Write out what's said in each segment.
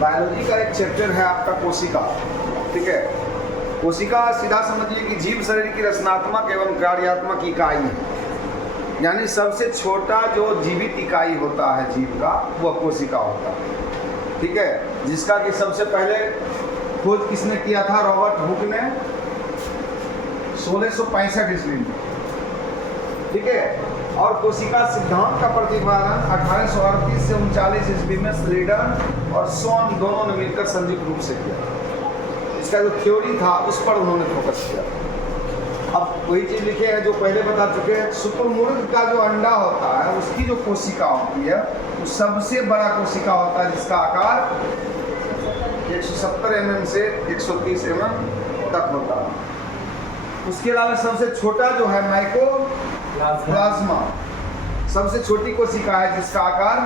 Biology का एक chapter है आपका कोशिका, ठीक है। कोशिका सीधा समझिए कि जीव शरीर की रचनात्मक एवं कार्यात्मक इकाई है, यानी सबसे छोटा जो जीवित इकाई होता है जीव का वह कोशिका होता है, ठीक है। जिसका कि सबसे पहले खोज किसने किया था? रॉबर्ट हुक ने 1665 ईस्वी में, ठीक है। और कोशिका सिद्धांत का प्रतिपादन 1838 से 39 ईस्वी में स्लेडन और सोन दोनों ने मिलकर संयुक्त रूप से किया। इसका जो थ्योरी था उस पर उन्होंने फोकस किया। अब वही चीज लिखे हैं जो पहले बता चुके हैं। शुतुरमुर्ग का जो अंडा होता है उसकी जो कोशिका होती है वो सबसे बड़ा कोशिका होता है, जिसका आकार 170 mm से 130 mm तक होता है। उसके अलावा सबसे छोटा जो है माइकोप्लाज्मा, सबसे छोटी कोशिका है जिसका आकार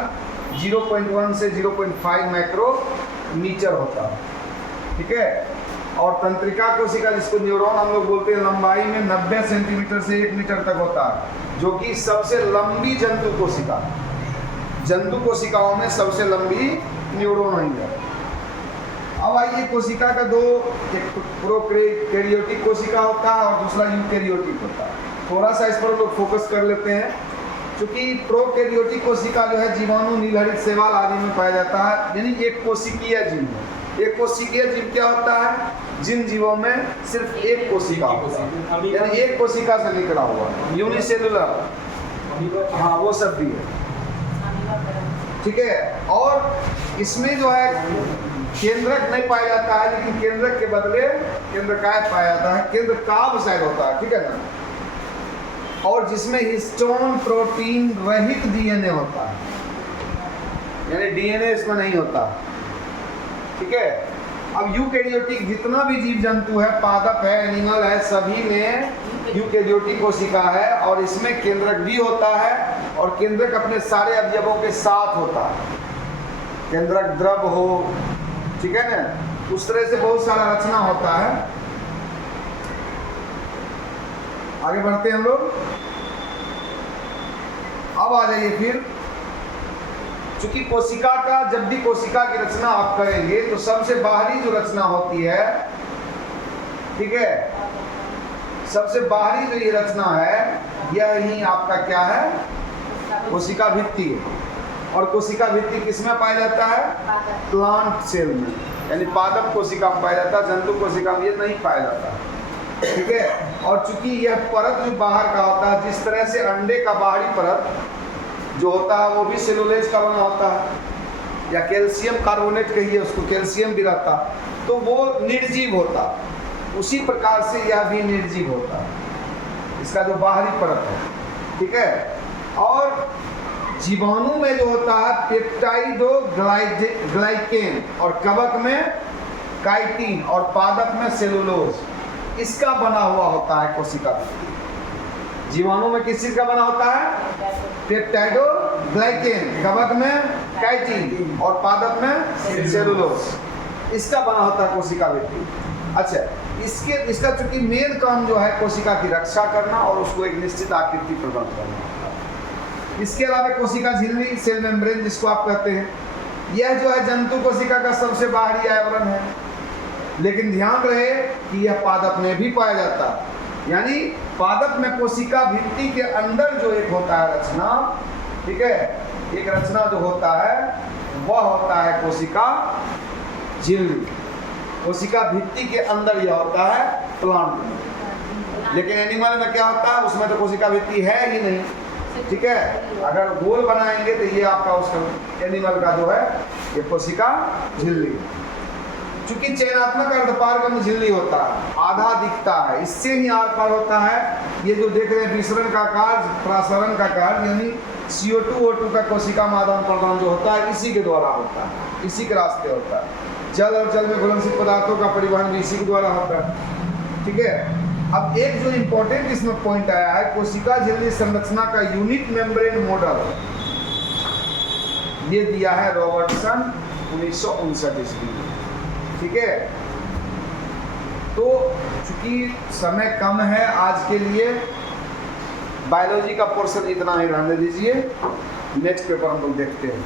0.1 से 0.5 माइक्रोमीटर होता है, ठीक है। और तंत्रिका कोशिका जिसको न्यूरॉन हम लोग बोलते हैं, लंबाई में 90 सेंटीमीटर से 1 मीटर तक होता है, जो कि सबसे लंबी जंतु कोशिका, जंतु कोशिकाओं में सबसे लंबी न्यूरॉन है। अब आइए कोशिका का दो, एक प्रोकैरियोटिक कोशिका होता है और दूसरा यूकैरियोटिक होता है। थोड़ा सा इस पर लोग फोकस कर लेते हैं, क्योंकि प्रोकैरियोटिक कोशिका जो है जीवाणु, नीलहरित, शैवाल आदि में पाया जाता है, यानी एक कोशिकीय जीव है। एक कोशिकीय जीव क्या होता है? जिन जीवों में सिर्फ एक कोशिका होता है, यानी एक कोशिका से निकला हुआ, यूनिसेलुलर, हाँ वो सब भी है, ठीक है। और इसमें जो है केंद्रक नहीं पाया जाता है, लेकिन केंद्रक के बदले केंद्रकाय पाया जाता है, केंद्रकाभ शायद होता है, ठीक है ना। और जिसमें हिस्टोन प्रोटीन रहित डीएनए होता है, यानी डीएनए इसमें नहीं होता, ठीक है। अब यूकैरियोटिक जितना भी जीव जंतु है, पादप है, एनिमल है, सभी में यूकैरियोटिक कोशिका है और इसमें केंद्रक भी होता है और केंद्रक अपने सारे अवयवों के साथ होता है। केंद्रक द्रव हो, ठीक है ना, उस तरह से बहुत सारा रचना होता है। आगे बढ़ते हैं हम लोग। अब आ जाइए फिर, चूंकि कोशिका का, जब भी कोशिका की रचना आप करेंगे तो सबसे बाहरी जो रचना होती है, ठीक है, सबसे बाहरी जो ये रचना है यह ही आपका क्या है? कोशिका भित्ति है। और कोशिका भित्ति किसमें पाया जाता है? प्लांट सेल में, यानी पादप कोशिका में पाया जाता है, जंतु कोशिका में ये नहीं पाया जाता, ठीक है। और चूंकि यह परत जो बाहर का होता है, जिस तरह से अंडे का बाहरी परत जो होता है वो भी सेलुलोज का बना होता है, या कैल्शियम कार्बोनेट कहिए उसको, कैल्शियम भी रहता, तो वो निर्जीव होता, उसी प्रकार से यह भी निर्जीव होता है, इसका जो बाहरी परत है, ठीक है। और जीवाणु में जो होता है पेप्टाइडो ग्लाइकेन, और कवक में काइटिन, और पादप में सेलुलोज, इसका बना हुआ होता है कोशिका। जीवाणु में किस चीज का बना होता है? पेप्टाइडो ग्लाइकेन, कवक में काइटिन और पादप में सेलुलोज, इसका बना होता है कोशिका भित्ति। अच्छा, इसका चूंकि मेन काम जो है कोशिका की रक्षा करना और उसको एक निश्चित आकृति प्रदान करना। इसके अलावा कोशिका झिल्ली, सेल मेम्ब्रेन जिसको आप कहते हैं, यह जो है जंतु कोशिका का सबसे बाहरी आवरण है, लेकिन ध्यान रहे कि यह पादप में भी पाया जाता है, यानी पादप में कोशिका भित्ति के अंदर जो एक होता है रचना, ठीक है, एक रचना जो होता है वह होता है कोशिका झिल्ली। कोशिका भित्ति के अंदर यह होता है प्लांट में, लेकिन एनिमल में क्या होता है? उसमें तो कोशिका भित्ति है ही नहीं, ठीक है। अगर गोल बनाएंगे तो ये आपका उसका एनिमल का जो है ये कोशिका झिल्ली। चूंकि चयनात्मक अर्धपारगम झिल्ली होता है, आधा दिखता है, इससे ही आर पार होता है। ये जो देख रहे हैं विसरण का कार्य, प्रसारण का कार्य, यानी CO2 O2 का कोशिका में आदान प्रदान जो होता है इसी के द्वारा होता है, इसी के रास्ते होता है। जल और जल में घुलनशील पदार्थों का परिवहन भी इसी के द्वारा होता है, ठीक है। अब एक जो इम्पोर्टेंट इसमें पॉइंट आया है, कोशिका झिल्ली संरचना का यूनिट मेम्ब्रेन मॉडल ये दिया है रॉबर्टसन 1959 ईस्वी में, ठीक है। तो चूंकि समय कम है आज के लिए, बायोलॉजी का पोर्शन इतना ही रहने दीजिए, नेक्स्ट पेपर हम लोग देखते हैं।